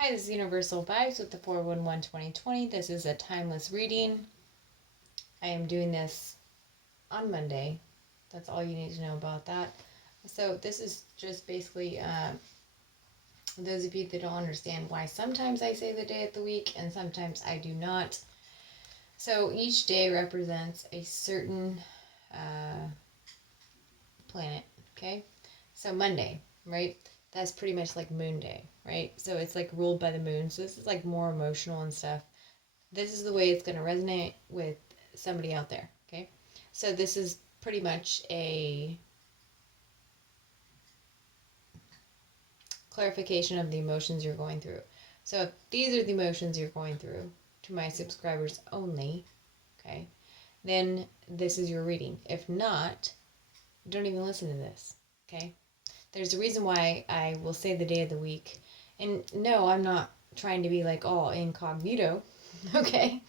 Hi, this is Universal Vibes with the 411-2020. This is a timeless reading. I am doing this on Monday. That's all you need to know about that. So this is just basically those of you that don't understand why sometimes I say the day of the week and sometimes I do not. So each day represents a certain planet, okay? So Monday, right? That's pretty much like Moon Day, right? So it's like ruled by the moon. So this is like more emotional and stuff. This is the way it's going to resonate with somebody out there, okay? So this is pretty much a clarification of the emotions you're going through. So if these are the emotions you're going through to my subscribers only, okay, then this is your reading. If not, don't even listen to this, okay? There's a reason why I will say the day of the week. And no, I'm not trying to be like all incognito, okay?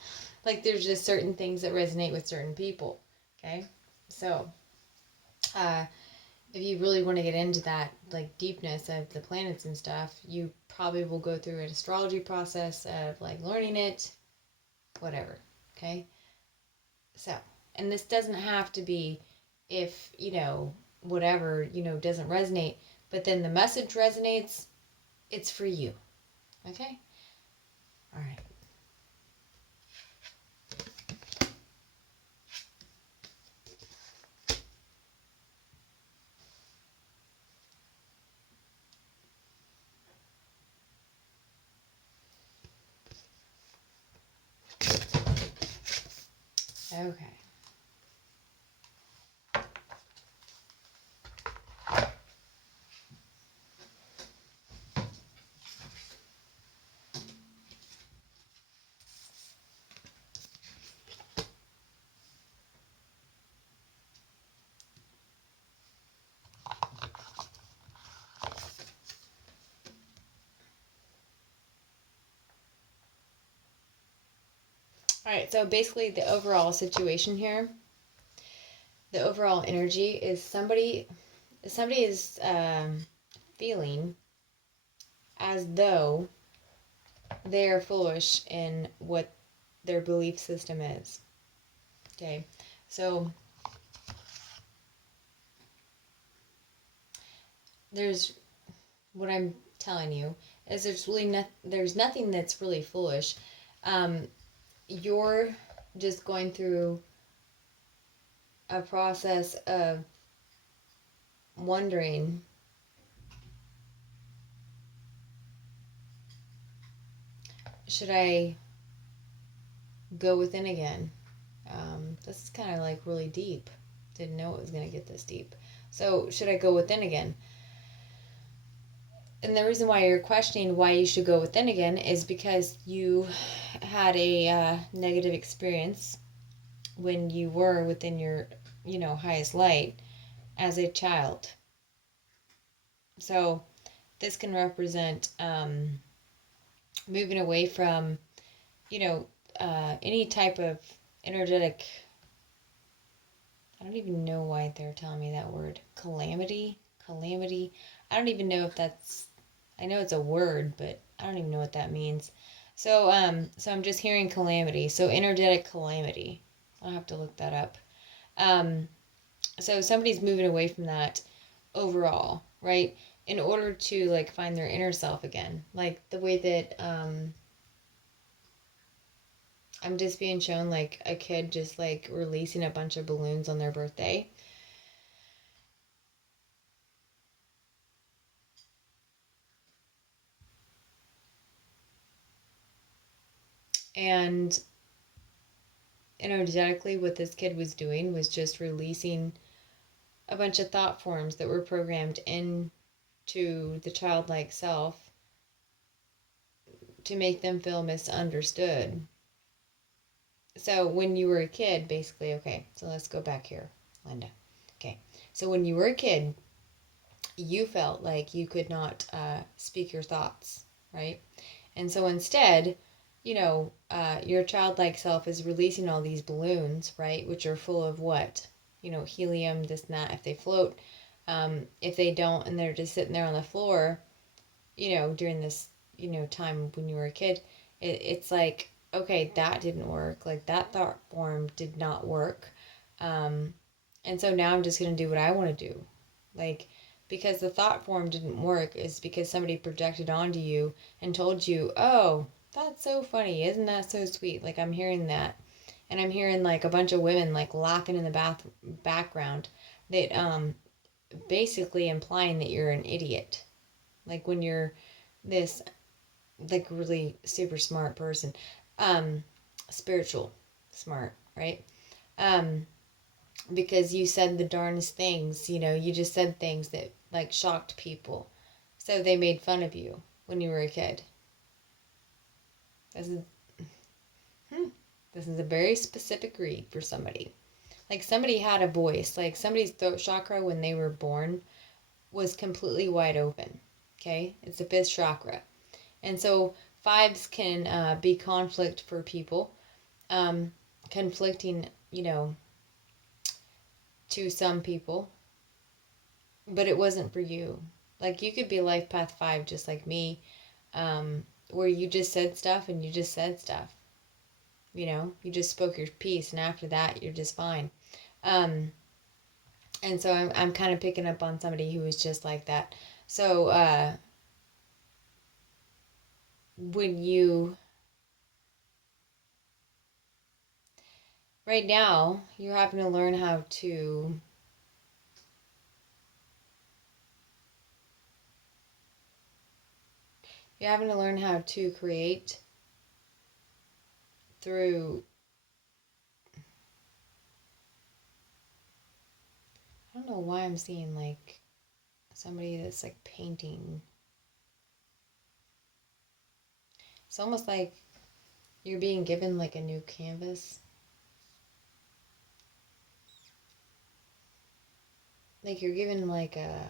Like there's just certain things that resonate with certain people, okay? So, if you really want to get into that like deepness of the planets and stuff, you probably will go through an astrology process of like learning it, whatever, okay? So, and this doesn't have to be if, whatever, doesn't resonate, but then the message resonates, it's for you, okay? All right. Okay. All right, so basically the overall situation here, the overall energy is somebody is feeling as though they're foolish in what their belief system is. Okay, so there's what I'm telling you is there's nothing that's really foolish. You're just going through a process of wondering should I go within again? This is kind of like really deep. Didn't know it was going to get this deep. So, should I go within again? And the reason why you're questioning why you should go within again is because you had a negative experience when you were within your, highest light as a child. So, this can represent moving away from, any type of energetic. I don't even know why they're telling me that word. Calamity. I don't even know if that's. I know it's a word, but I don't even know what that means. So I'm just hearing calamity. So energetic calamity. I'll have to look that up. So somebody's moving away from that overall, right? In order to like find their inner self again, like the way that I'm just being shown like a kid just like releasing a bunch of balloons on their birthday. And energetically, what this kid was doing was just releasing a bunch of thought forms that were programmed into the childlike self to make them feel misunderstood. So when you were a kid, basically, okay, so let's go back here, Linda. Okay, so when you were a kid, you felt like you could not speak your thoughts, right? And so instead, your childlike self is releasing all these balloons, right? Which are full of what? Helium, this and that, if they float. If they don't and they're just sitting there on the floor, during this time when you were a kid, it's like, okay, that didn't work. Like that thought form did not work. Um, and so now I'm just going to do what I want to do. Like, because the thought form didn't work is because somebody projected onto you and told you, oh, that's so funny. Isn't that so sweet? Like, I'm hearing that. And I'm hearing like a bunch of women like laughing in the background that basically implying that you're an idiot. Like when you're this like really super smart person, um, spiritual smart, right? Um, because you said the darndest things, you just said things that like shocked people. So they made fun of you when you were a kid. This is, this is a very specific read for somebody. Like somebody had a voice, like somebody's throat chakra when they were born was completely wide open. Okay? It's the fifth chakra. And so fives can be conflict for people, um, conflicting, to some people, but it wasn't for you. Like you could be life path 5 just like me, where you just said stuff and you just said stuff. You just spoke your piece, and after that, you're just fine. Um, and so I'm kind of picking up on somebody who was just like that. So when you, right now, you're having to learn how to, create through, I don't know why I'm seeing like somebody that's like painting. It's almost like you're being given like a new canvas. Like you're given like a,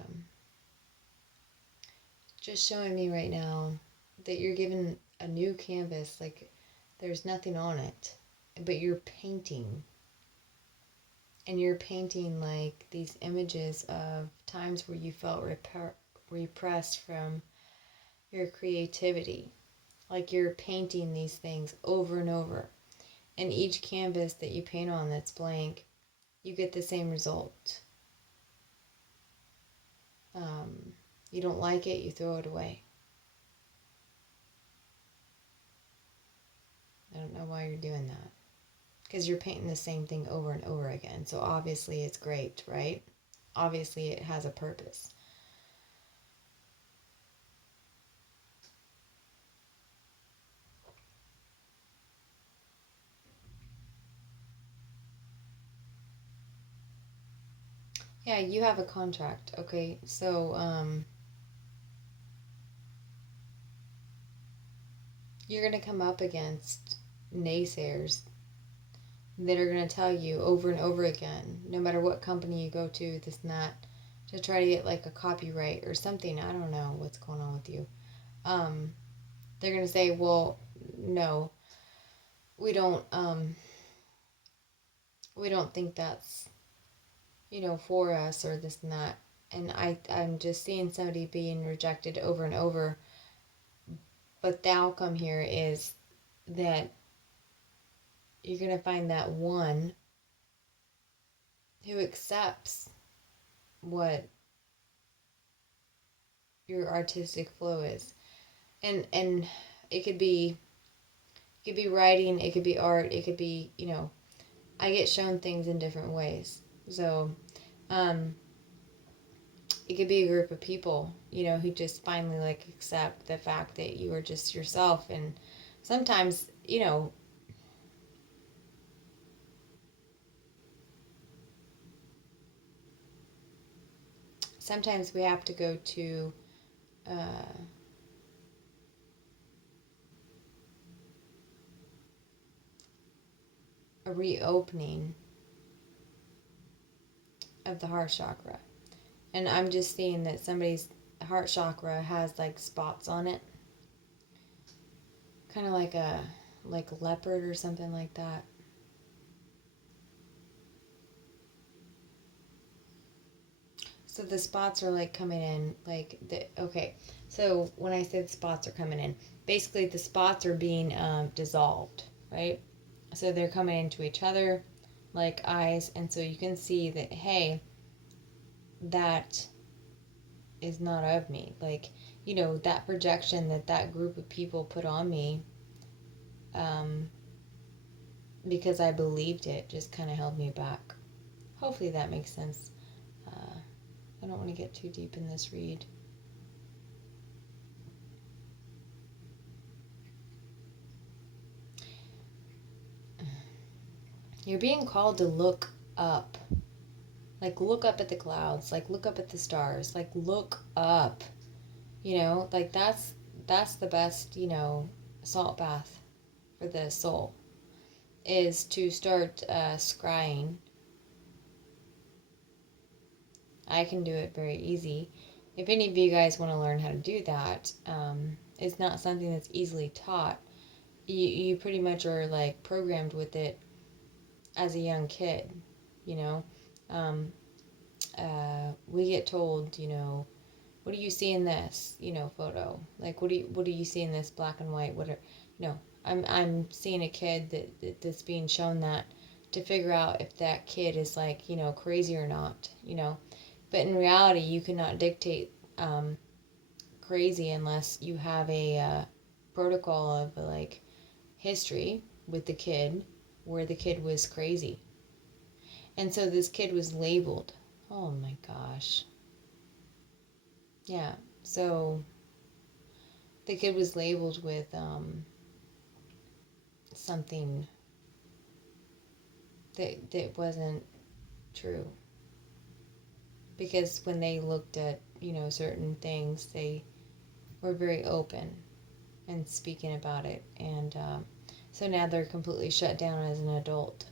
just showing me right now that you're given a new canvas, like there's nothing on it, but you're painting. And you're painting like these images of times where you felt repressed from your creativity. Like you're painting these things over and over. And each canvas that you paint on that's blank, you get the same result. You don't like it, you throw it away. I don't know why you're doing that. Because you're painting the same thing over and over again. So obviously it's great, right? Obviously it has a purpose. Yeah, you have a contract. Okay, so you're going to come up against naysayers that are going to tell you over and over again, no matter what company you go to, this and that, to try to get like a copyright or something. I don't know what's going on with you. Um, they're going to say, well, no, we don't, we don't think that's, for us or this and that. And I'm just seeing somebody being rejected over and over. But the outcome here is that you're going to find that one who accepts what your artistic flow is. And it could be writing, it could be art, it could be, I get shown things in different ways. So, um, it could be a group of people, who just finally like accept the fact that you are just yourself. And sometimes, sometimes we have to go to a reopening of the heart chakra. And I'm just seeing that somebody's heart chakra has like spots on it, kind of like a leopard or something like that. So the spots are like coming in, like okay. So when I say the spots are coming in, basically the spots are being dissolved, right? So they're coming into each other like eyes, and so you can see that, hey, that is not of me. Like, that projection that group of people put on me, um, because I believed it, just kind of held me back. Hopefully that makes sense. I don't want to get too deep in this read. You're being called to look up. Like, look up at the clouds. Like, look up at the stars. Like, look up. Like, that's the best, salt bath for the soul, is to start scrying. I can do it very easy. If any of you guys want to learn how to do that, it's not something that's easily taught. You pretty much are like programmed with it as a young kid, you know. Um, we get told, what do you see in this, photo? Like, what do you see in this black and white? I'm seeing a kid that's being shown that to figure out if that kid is like, crazy or not, But in reality, you cannot dictate crazy unless you have a protocol of like history with the kid where the kid was crazy. And so this kid was labeled. Oh my gosh. Yeah. So the kid was labeled with something that wasn't true. Because when they looked at, certain things, they were very open and speaking about it. And so now they're completely shut down as an adult.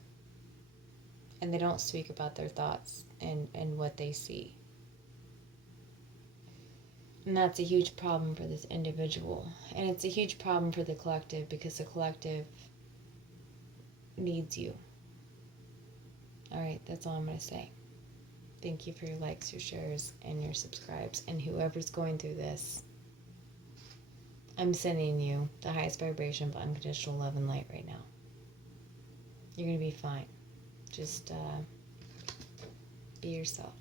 And they don't speak about their thoughts and what they see. And that's a huge problem for this individual. And it's a huge problem for the collective because the collective needs you. All right, that's all I'm going to say. Thank you for your likes, your shares, and your subscribes. And whoever's going through this, I'm sending you the highest vibration of unconditional love and light right now. You're going to be fine. Just be yourself.